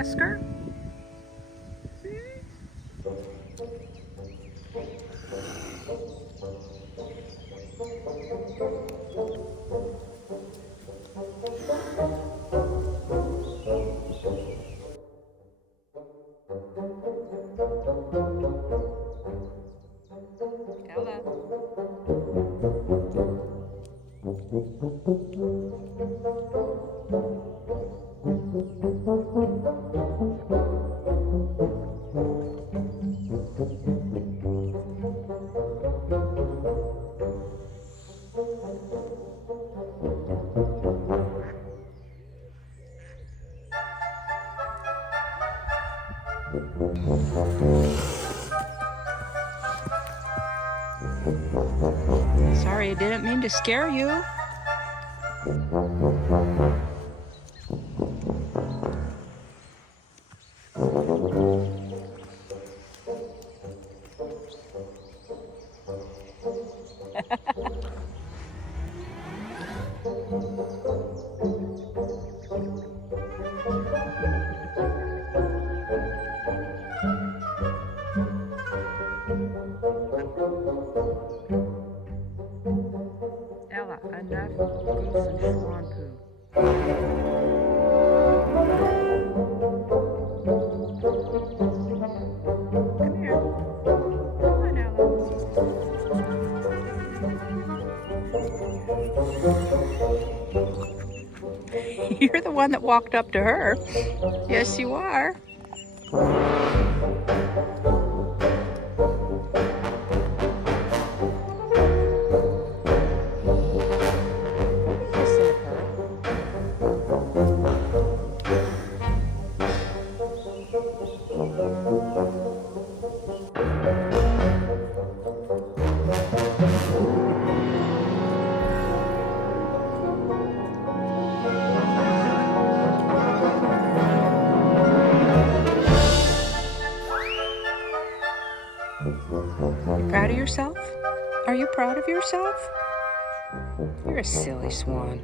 Oscar? Ella. Sorry, I didn't mean to scare you. Ella, enough goose and swan poo. Come here. Come on, Ella. You're the one that walked up to her. Yes, you are. You proud of yourself? Are you proud of yourself? You're a silly swan.